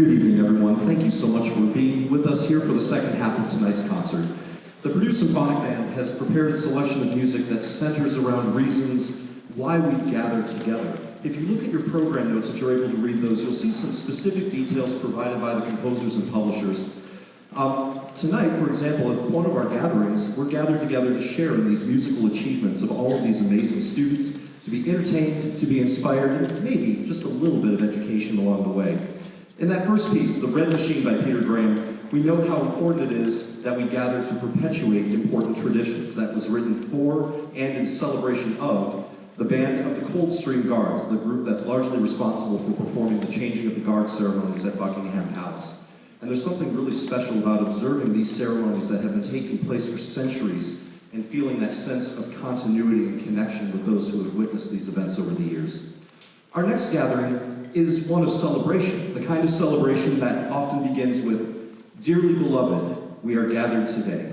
Good evening, everyone. Thank you so much for being with us here for the second half of tonight's concert. The Purdue Symphonic Band has prepared a selection of music that centers around reasons why we gather together. If you look at your program notes, if you're able to read those, you'll see some specific details provided by the composers and publishers. Tonight, for example, at one of our gatherings, we're gathered together to share in these musical achievements of all of these amazing students, to be entertained, to be inspired, and maybe just a little bit of education along the way. In that first piece, The Red Machine by Peter Graham, we know how important it is that we gather to perpetuate important traditions. That was written for and in celebration of the band of the Coldstream Guards, the group that's largely responsible for performing the changing of the guard ceremonies at Buckingham Palace. And there's something really special about observing these ceremonies that have been taking place for centuries and feeling that sense of continuity and connection with those who have witnessed these events over the years. Our next gathering is one of celebration, the kind of celebration that often begins with, "Dearly beloved, we are gathered today."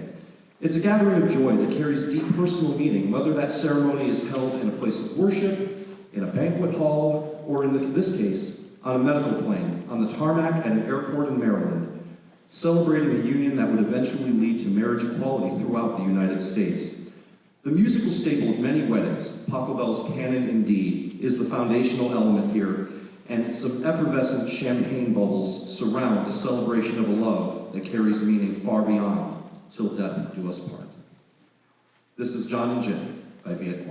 It's a gathering of joy that carries deep personal meaning, whether that ceremony is held in a place of worship, in a banquet hall, or in this case, on a medical plane, on the tarmac at an airport in Maryland, celebrating a union that would eventually lead to marriage equality throughout the United States. The musical staple of many weddings, Pachelbel's Canon in D, is the foundational element here, and some effervescent champagne bubbles surround the celebration of a love that carries meaning far beyond "till death do us part." This is John and Jim by Viet.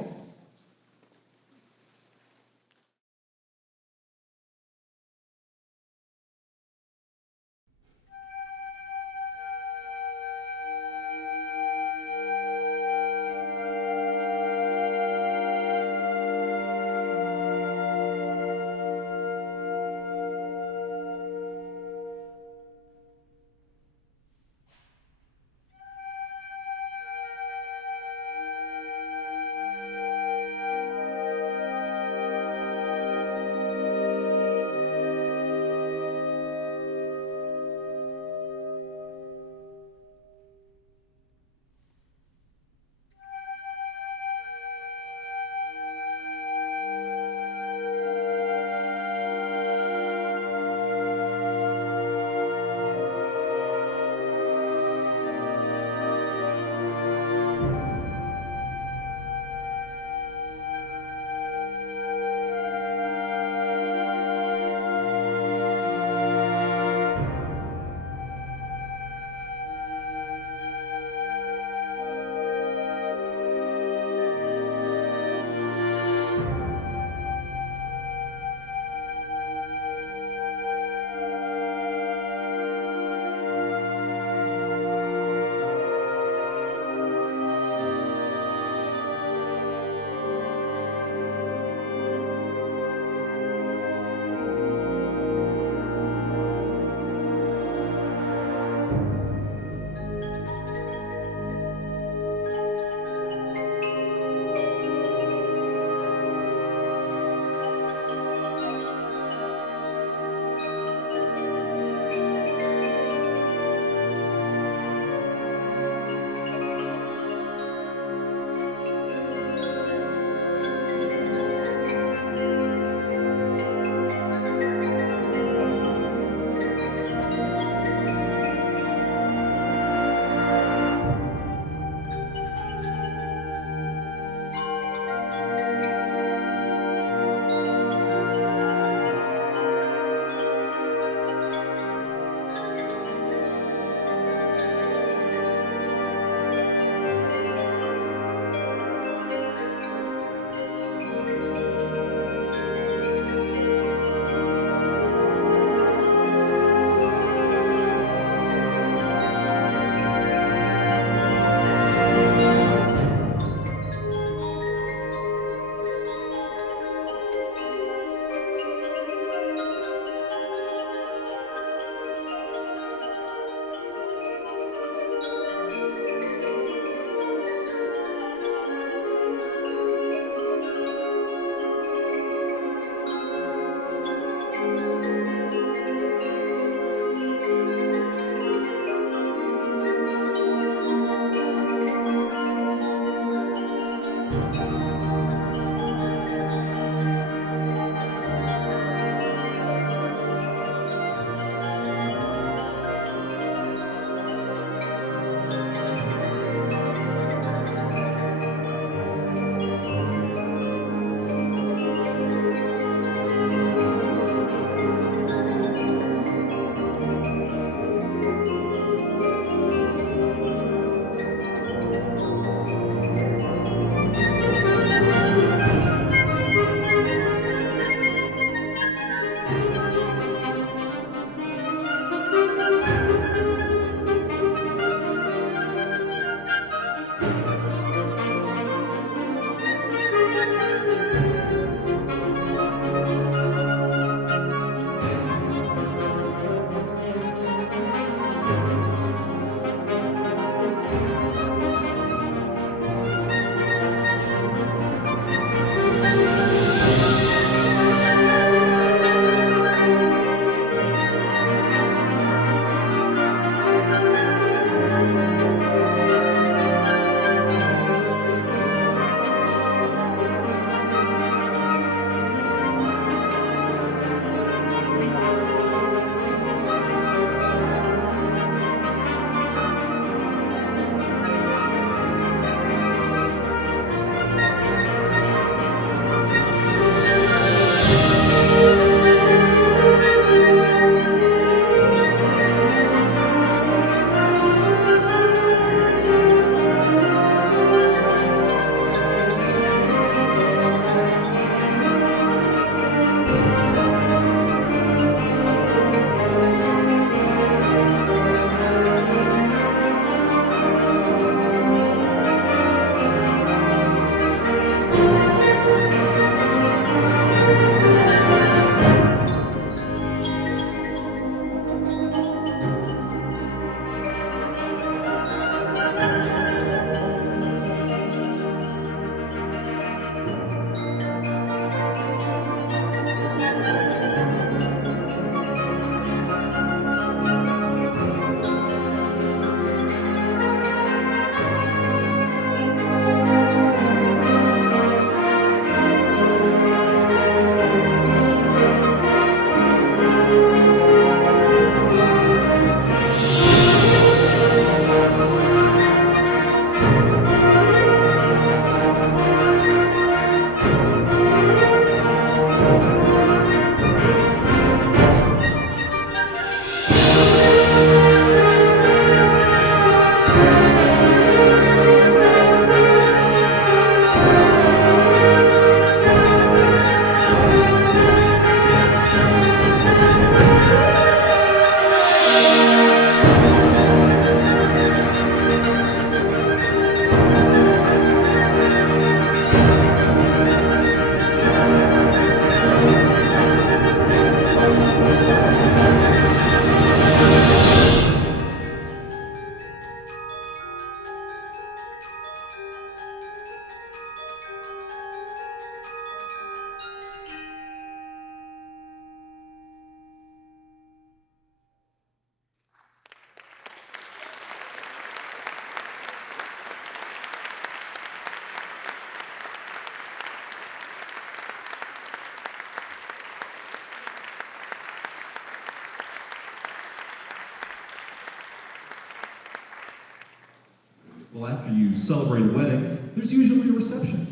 Well, after you celebrate a wedding, there's usually a reception.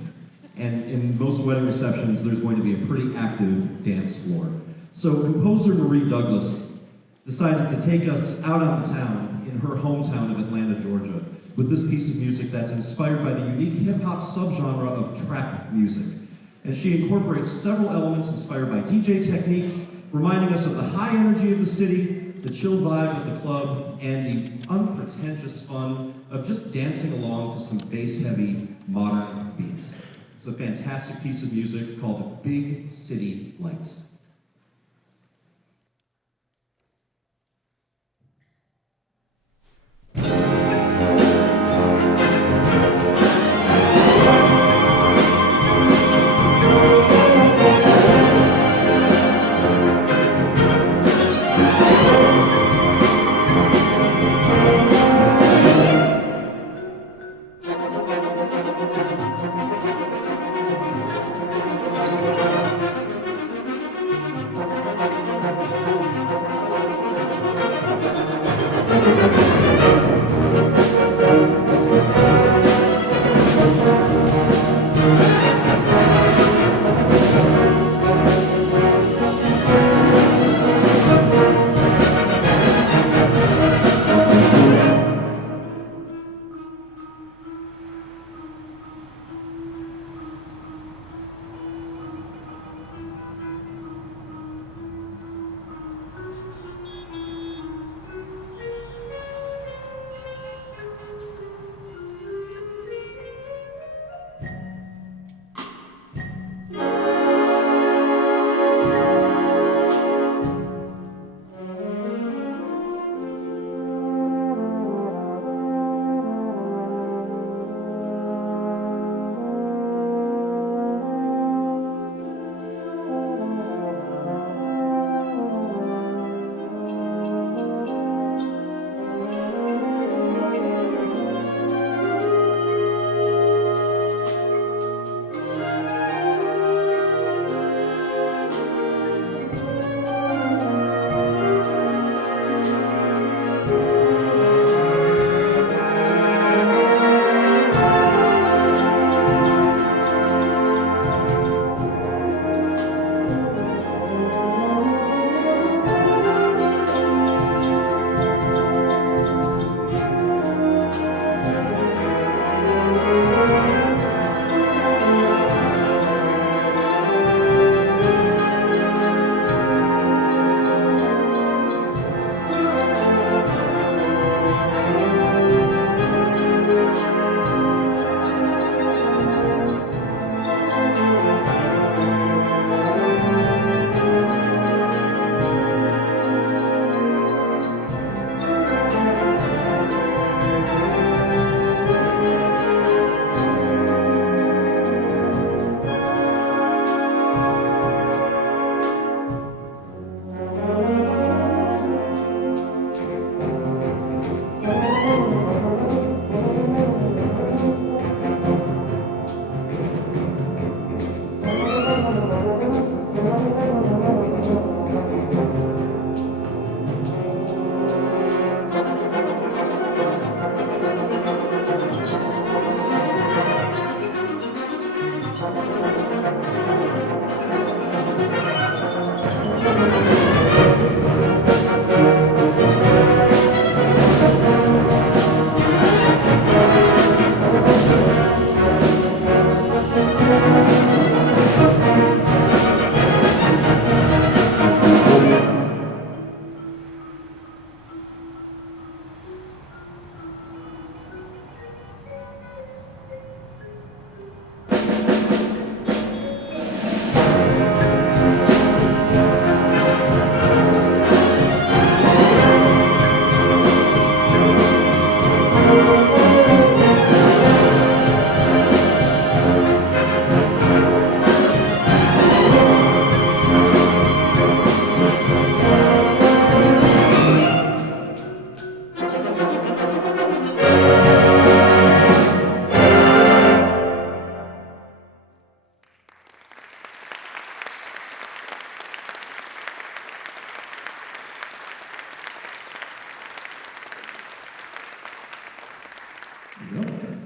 And in most wedding receptions, there's going to be a pretty active dance floor. So composer Marie Douglas decided to take us out on the town in her hometown of Atlanta, Georgia, with this piece of music that's inspired by the unique hip-hop subgenre of trap music. And she incorporates several elements inspired by DJ techniques, reminding us of the high energy of the city, the chill vibe of the club, and the unpretentious fun of just dancing along to some bass-heavy modern beats. It's a fantastic piece of music called Big City Lights.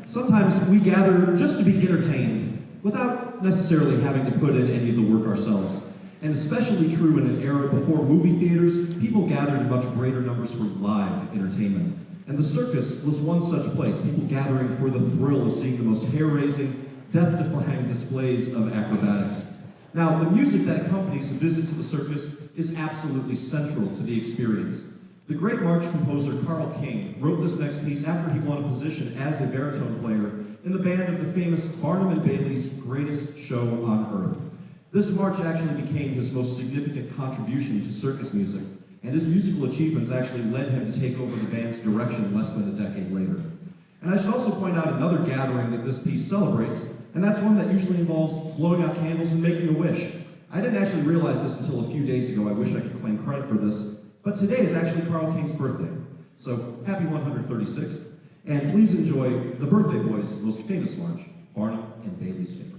Sometimes we gather just to be entertained, without necessarily having to put in any of the work ourselves. And especially true in an era before movie theaters, people gathered in much greater numbers for live entertainment. And the circus was one such place, people gathering for the thrill of seeing the most hair-raising, death-defying displays of acrobatics. Now, the music that accompanies a visit to the circus is absolutely central to the experience. The great march composer Karl wrote this next piece after he won a position as a baritone player in the band of the famous Barnum and Bailey's Greatest Show on Earth. This march actually became his most significant contribution to circus music, and his musical achievements actually led him to take over the band's direction less than a decade later. And I should also point out another gathering that this piece celebrates, and that's one that usually involves blowing out candles and making a wish. I didn't actually realize this until a few days ago. I wish I could claim credit for this, but today is actually Karl King's birthday. So happy 136th, and please enjoy the Birthday Boys' most famous march, Barnum and Bailey's favorite.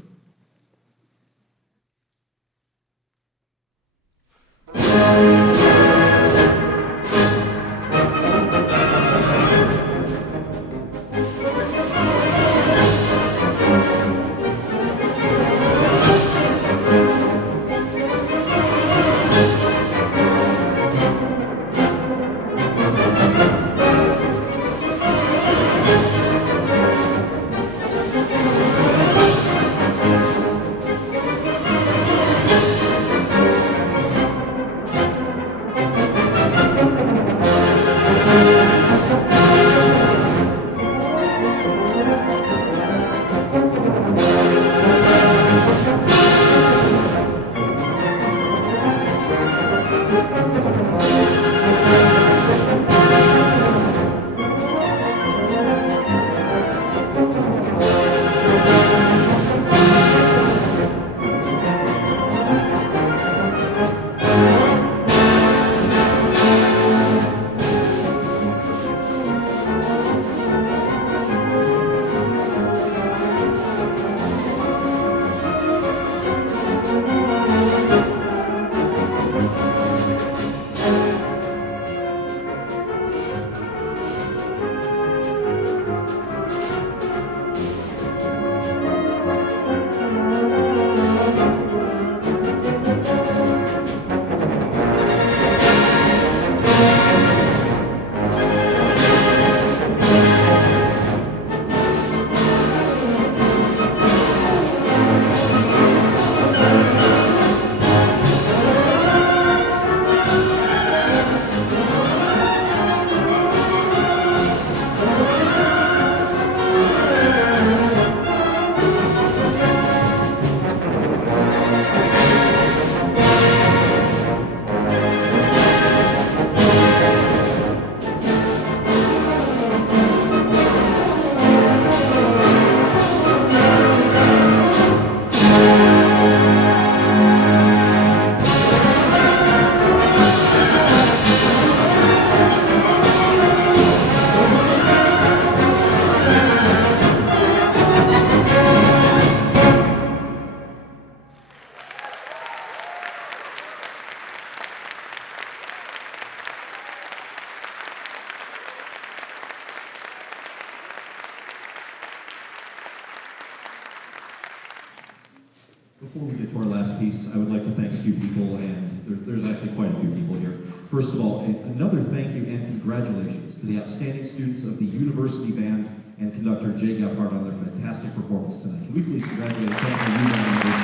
Before we get to our last piece, I would like to thank a few people, and there's actually quite a few people here. First of all, another thank you and congratulations to the outstanding students of the University Band and conductor Jay Gephardt on their fantastic performance tonight. Can we please congratulate and thank the union members?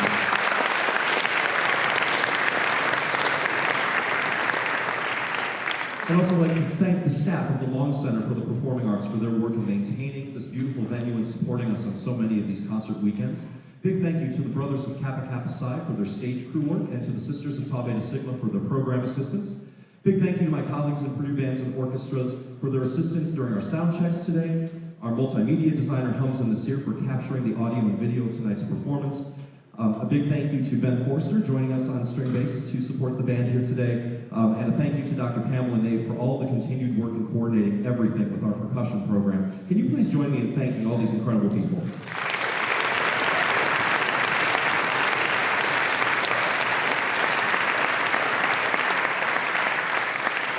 I'd also like to thank the staff of the Long Center for the Performing Arts for their work in maintaining this beautiful venue and supporting us on so many of these concert weekends. Big thank you to the Brothers of Kappa Kappa Psi for their stage crew work, and to the Sisters of Tau Beta Sigma for their program assistance. Big thank you to my colleagues in Purdue bands and orchestras for their assistance during our sound checks today. Our multimedia designer Hamza Nasir for capturing the audio and video of tonight's performance. A big thank you to Ben Forster joining us on string bass to support the band here today. And a thank you to Dr. Pamela Nave for all the continued work in coordinating everything with our percussion program. Can you please join me in thanking all these incredible people?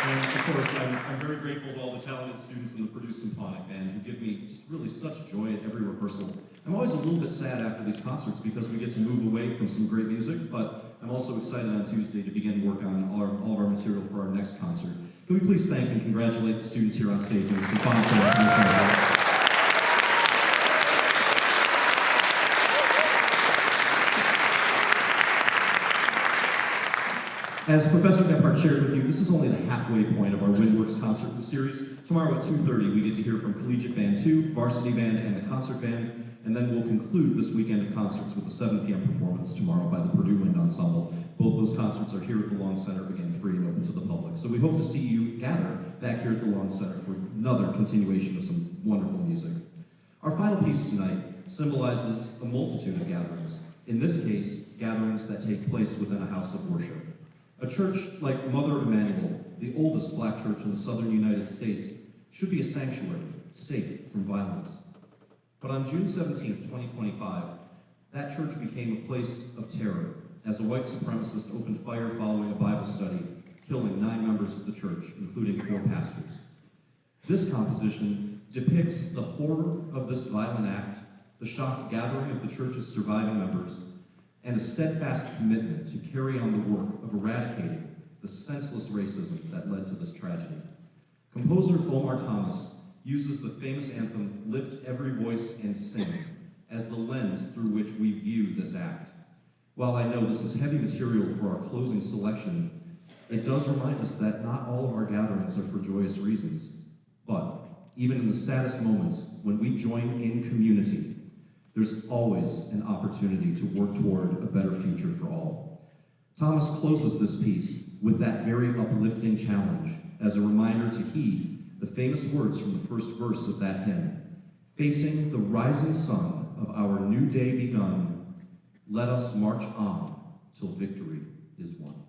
And course, I'm very grateful to all the talented students in the Purdue Symphonic Band who give me just really such joy at every rehearsal. I'm always a little bit sad after these concerts because we get to move away from some great music, but I'm also excited on Tuesday to begin work on all of our material for our next concert. Can we please thank and congratulate the students here on stage and the Symphonic Band. As Professor Gephardt shared with you, this is only the halfway point of our Windworks concert series. Tomorrow at 2:30, we get to hear from Collegiate Band 2, Varsity Band, and the Concert Band, and then we'll conclude this weekend of concerts with a 7 p.m. performance tomorrow by the Purdue Wind Ensemble. Both those concerts are here at the Long Center, again, free and open to the public. So we hope to see you gather back here at the Long Center for another continuation of some wonderful music. Our final piece tonight symbolizes a multitude of gatherings. In this case, gatherings that take place within a house of worship. A church like Mother Emanuel, the oldest black church in the southern United States, should be a sanctuary, safe from violence. But on June 17, 2025, that church became a place of terror as a white supremacist opened fire following a Bible study, killing 9 members of the church, including 4 pastors. This composition depicts the horror of this violent act, the shocked gathering of the church's surviving members, and a steadfast commitment to carry on the work of eradicating the senseless racism that led to this tragedy. Composer Omar uses the famous anthem, "Lift Every Voice and Sing," as the lens through which we view this act. While I know this is heavy material for our closing selection, it does remind us that not all of our gatherings are for joyous reasons. But even in the saddest moments, when we join in community, there's always an opportunity to work toward a better future for all. Thomas closes this piece with that very uplifting challenge as a reminder to heed the famous words from the first verse of that hymn. Facing the rising sun of our new day begun, let us march on till victory is won.